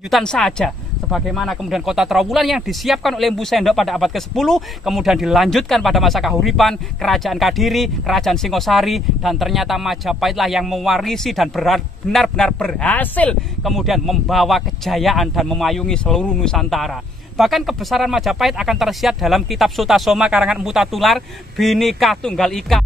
Jutaan saja, sebagaimana kemudian kota Trowulan yang disiapkan oleh Empu Sendok pada abad ke-10, kemudian dilanjutkan pada masa Kahuripan, Kerajaan Kadiri, Kerajaan Singosari, dan ternyata Majapahitlah yang mewarisi dan benar-benar berhasil kemudian membawa kejayaan dan memayungi seluruh Nusantara. Bahkan kebesaran Majapahit akan tersirat dalam kitab Sutasoma karangan Empu Tatular, Bhinneka Tunggal Ika.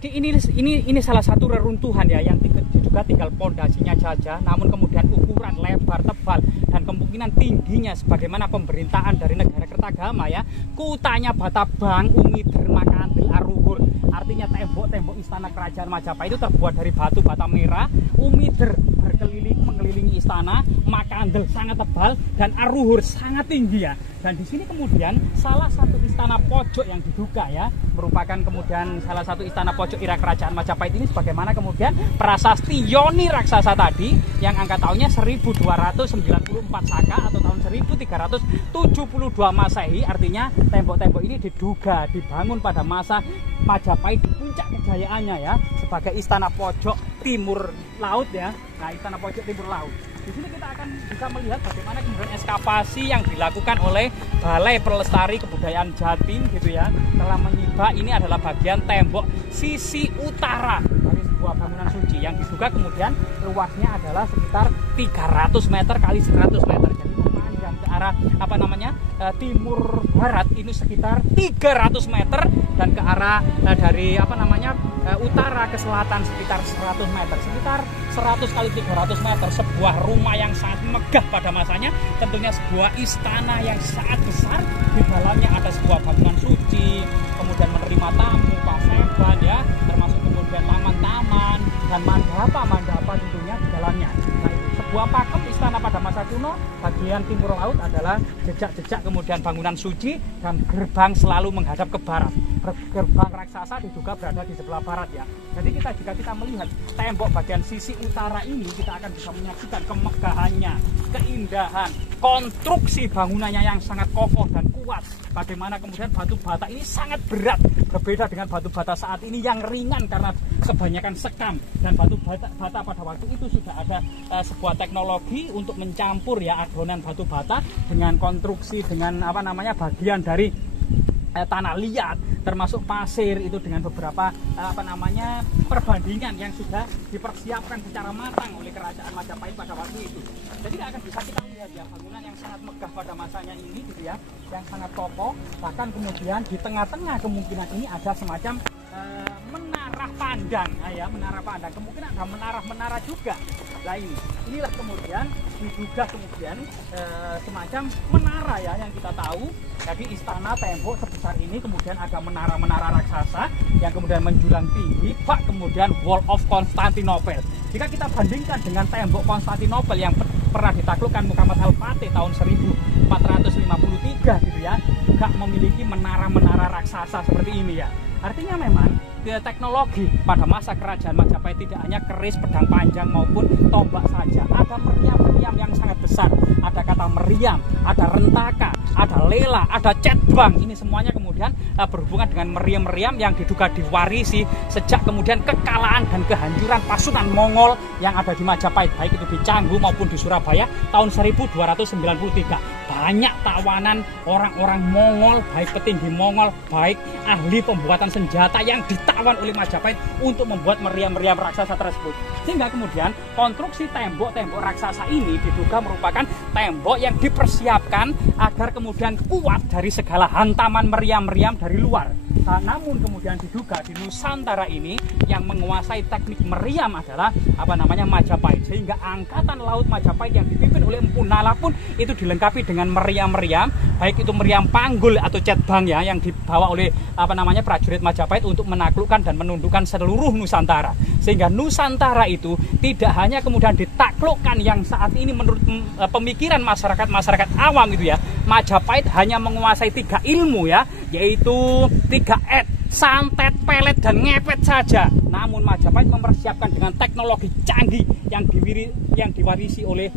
Jadi ini salah satu reruntuhan ya yang diduga tinggal pondasinya saja, namun kemudian ukuran, lebar, tebal, dan kemungkinan tingginya sebagaimana pemerintahan dari negara Kertagama ya, kutanya Batabang, Umider, Makandel, Aruhur. Artinya tembok-tembok istana kerajaan Majapahit itu terbuat dari batu bata merah, Umider mengelilingi istana, Makandel sangat tebal, dan Aruhur sangat tinggi ya. Dan di sini kemudian salah satu istana pojok yang diduga ya merupakan kemudian salah satu istana pojok era kerajaan Majapahit ini, sebagaimana kemudian prasasti Yoni Raksasa tadi yang angka tahunnya 1294 Saka atau tahun 1372 Masehi. Artinya tembok-tembok ini diduga dibangun pada masa Majapahit di puncak kejayaannya ya, sebagai istana pojok timur laut ya. Nah, istana pojok timur laut. Di sini kita akan bisa melihat bagaimana kemudian ekskavasi yang dilakukan oleh Balai Pelestari Kebudayaan Jatim gitu ya, telah menyibak ini adalah bagian tembok sisi utara dari sebuah bangunan suci yang diduga kemudian luasnya adalah sekitar 300 meter kali 100 meter. Jadi memanjang ke arah timur barat ini sekitar 300 meter, dan ke arah dari utara ke selatan sekitar 100 meter, sekitar 100 kali 300 meter. Sebuah rumah yang sangat megah pada masanya, tentunya sebuah istana yang sangat besar. Di dalamnya ada sebuah bangunan suci, kemudian menerima tamu, paseban ya, termasuk kemudian taman-taman dan mandapa tentunya di dalamnya. Nah, sebuah pakem istana pada masa kuno, bagian timur laut adalah jejak-jejak kemudian bangunan suci, dan gerbang selalu menghadap ke barat. Gerbang raksasa diduga berada di sebelah barat ya. Jadi jika kita melihat tembok bagian sisi utara ini, kita akan bisa menyaksikan kemegahannya, keindahan, konstruksi bangunannya yang sangat kokoh dan kuat. Bagaimana kemudian batu bata ini sangat berat, berbeda dengan batu bata saat ini yang ringan karena kebanyakan sekam. Dan batu bata pada waktu itu sudah ada sebuah teknologi untuk mencampur ya adonan batu bata dengan konstruksi, dengan bagian dari tanah liat, termasuk pasir itu dengan beberapa perbandingan yang sudah dipersiapkan secara matang oleh kerajaan Majapahit pada waktu itu. Jadi akan bisa kita lihat ya bangunan yang sangat megah pada masanya ini gitu ya, yang sangat kokoh. Bahkan kemudian di tengah-tengah kemungkinan ini ada semacam menara pandang ya, menara pandang, kemungkinan ada menara juga. Nah inilah kemudian diduga kemudian semacam menara ya yang kita tahu. Jadi istana tembok sebesar ini kemudian ada menara-menara raksasa yang kemudian menjulang tinggi, bak kemudian Wall of Constantinople. Jika kita bandingkan dengan tembok Konstantinopel yang pernah ditaklukkan Muhammad Al-Fatih tahun 1453 gitu ya, juga memiliki menara-menara raksasa seperti ini ya. Artinya memang teknologi pada masa kerajaan Majapahit tidak hanya keris, pedang panjang maupun tombak saja. Ada meriam-meriam yang sangat besar. Ada kata meriam, ada rentaka, ada lela, ada cetbang. Ini semuanya kemudian berhubungan dengan meriam-meriam yang diduga diwarisi sejak kemudian kekalahan dan kehancuran pasukan Mongol yang ada di Majapahit, baik itu di Canggu maupun di Surabaya tahun 1293. Banyak tawanan orang-orang Mongol, baik petinggi Mongol, baik ahli pembuatan senjata yang ditawan oleh Majapahit untuk membuat meriam-meriam raksasa tersebut. Sehingga kemudian konstruksi tembok-tembok raksasa ini diduga merupakan tembok yang dipersiapkan agar kemudian kuat dari segala hantaman meriam-meriam dari luar. Namun kemudian diduga di Nusantara ini yang menguasai teknik meriam adalah Majapahit, sehingga angkatan laut Majapahit yang dipimpin oleh Empu Nala pun itu dilengkapi dengan meriam-meriam, baik itu meriam panggul atau cetbang ya, yang dibawa oleh prajurit Majapahit untuk menaklukkan dan menundukkan seluruh Nusantara. Sehingga Nusantara itu tidak hanya kemudian ditaklukkan yang saat ini menurut pemikiran masyarakat awam itu ya, Majapahit hanya menguasai 3 ilmu ya, yaitu 3 et, santet, pelet, dan ngepet saja. Namun Majapahit mempersiapkan dengan teknologi canggih yang diwarisi oleh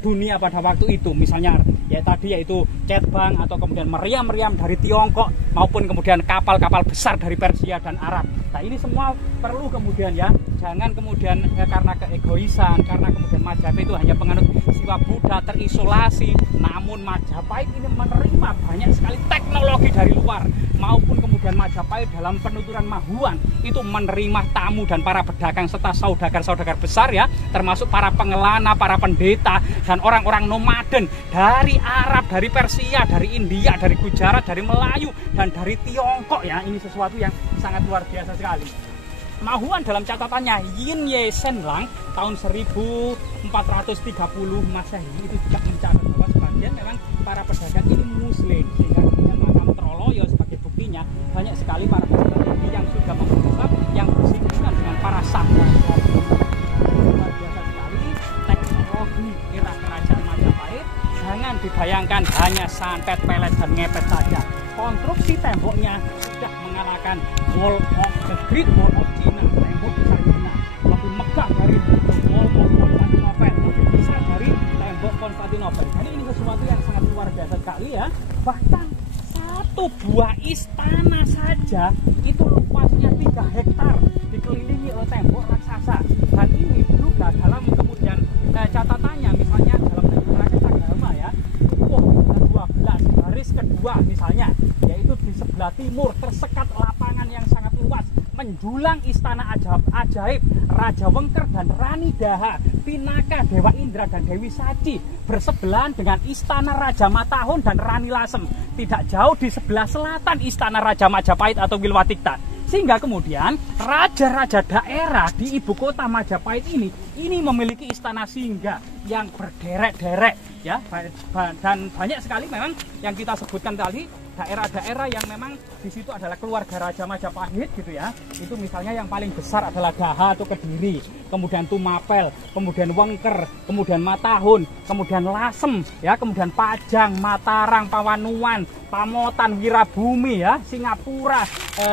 dunia pada waktu itu. Misalnya ya tadi yaitu cetbang atau kemudian meriam-meriam dari Tiongkok maupun kemudian kapal-kapal besar dari Persia dan Arab. Nah ini semua perlu kemudian ya, jangan kemudian karena keegoisan, karena kemudian Majapahit itu hanya penganut siwa Buddha terisolasi. Namun Majapahit ini menerima banyak sekali teknologi dari luar, maupun kemudian Majapahit dalam penuturan Mahuan itu menerima tamu dan para pedagang serta saudagar-saudagar besar ya, termasuk para pengelana, para pendeta dan orang-orang nomaden dari Arab, dari Persia, dari India, dari Gujarat, dari Melayu dan dari Tiongkok ya. Ini sesuatu yang sangat luar biasa sekali. Mahuan dalam catatannya Yin Ye Sen Lang tahun 1430 Masehi itu juga mencatat bahwa sebagian memang para pedagang ini Muslim, sehingga kemudian makam Troloyo sebagai buktinya banyak sekali para pedagang ini yang sudah masuk Islam yang bersinggungan dengan para sahabat. Luar biasa sekali teknologi era kerajaan Majapahit. Jangan dibayangkan hanya santet, pelet, dan ngepet saja. Konstruksi temboknya sudah mengalahkan the Great Wall of China, tembok besar China, lebih megah dari Wall of Constantinople, lebih besar dari tembok Konstantinopel. Jadi ini sesuatu yang sangat luar biasa sekali ya. Bahkan satu buah istana saja itu luasnya 3 hektar, dikelilingi oleh tembok raksasa. Dan ini juga dalam kemudian catatannya, misalnya dalam terakhir agama ya, 12 baris kedua misalnya, yaitu di sebelah timur tersekat lapangan yang sangat luas menjulang istana ajaib Raja Wengker dan Rani Daha, Pinaka, Dewa Indra dan Dewi Saci, bersebelahan dengan istana Raja Matahun dan Rani Lasem. Tidak jauh di sebelah selatan istana Raja Majapahit atau Wilwatikta. Sehingga kemudian raja-raja daerah di ibu kota Majapahit ini memiliki istana singgah yang berderek-derek ya, dan banyak sekali memang yang kita sebutkan tadi daerah-daerah yang memang di situ adalah keluarga Raja Majapahit gitu ya. Itu misalnya yang paling besar adalah Daha atau Kediri, kemudian Tumapel, kemudian Wengker, kemudian Matahun, kemudian Lasem ya, kemudian Pajang, Mataram, Pawanuan, Pamotan, Wirabumi ya, Singapura,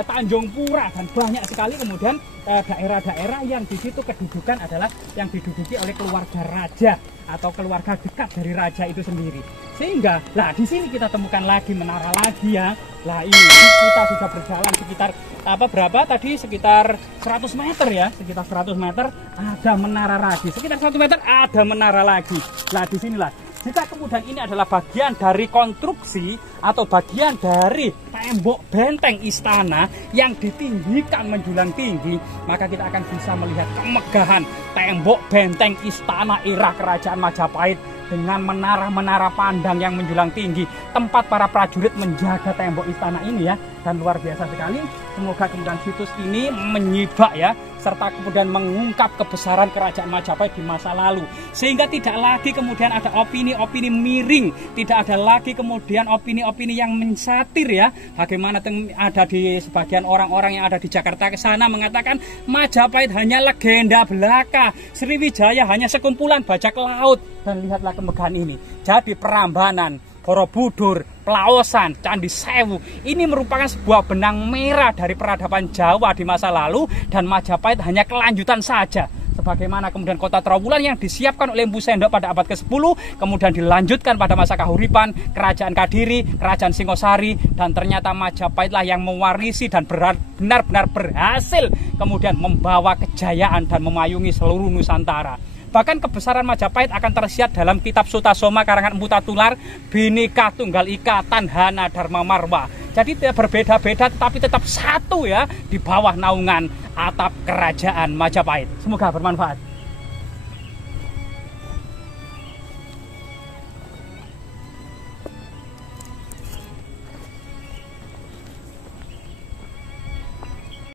Tanjung Pura, dan banyak sekali kemudian daerah-daerah yang di situ kedudukan adalah yang diduduki oleh keluarga raja atau keluarga dekat dari raja itu sendiri. Sehingga lah di sini kita temukan lagi menara lagi ya. Lah ini kita sudah berjalan sekitar berapa tadi, sekitar 100 meter ya, sekitar 100 meter ada menara lagi, sekitar 1 meter ada menara lagi. Nah disinilah, jika kemudian ini adalah bagian dari konstruksi atau bagian dari tembok benteng istana yang ditinggikan menjulang tinggi, maka kita akan bisa melihat kemegahan tembok benteng istana era kerajaan Majapahit dengan menara-menara pandang yang menjulang tinggi, tempat para prajurit menjaga tembok istana ini ya. Dan luar biasa sekali. Semoga kemudian situs ini menyibak ya, serta kemudian mengungkap kebesaran kerajaan Majapahit di masa lalu, sehingga tidak lagi kemudian ada opini-opini miring, tidak ada lagi kemudian opini-opini yang mensatir ya. Bagaimana ada di sebagian orang-orang yang ada di Jakarta ke sana mengatakan Majapahit hanya legenda belaka, Sriwijaya hanya sekumpulan bajak laut. Dan lihatlah kemegahan ini. Jadi Prambanan, Borobudur, Plaosan, Candi Sewu ini merupakan sebuah benang merah dari peradaban Jawa di masa lalu, dan Majapahit hanya kelanjutan saja. Sebagaimana kemudian kota Trowulan yang disiapkan oleh Empu Sendok pada abad ke-10, kemudian dilanjutkan pada masa Kahuripan, Kerajaan Kadiri, Kerajaan Singosari, dan ternyata Majapahitlah yang mewarisi dan benar-benar berhasil kemudian membawa kejayaan dan memayungi seluruh Nusantara. Bahkan kebesaran Majapahit akan tersirat dalam kitab Sutasoma karangan Empu Tatular, Bhinneka Tunggal Ika Tanhana Dharma Marwa. Jadi tidak berbeda-beda tetapi tetap satu ya, di bawah naungan atap kerajaan Majapahit. Semoga bermanfaat.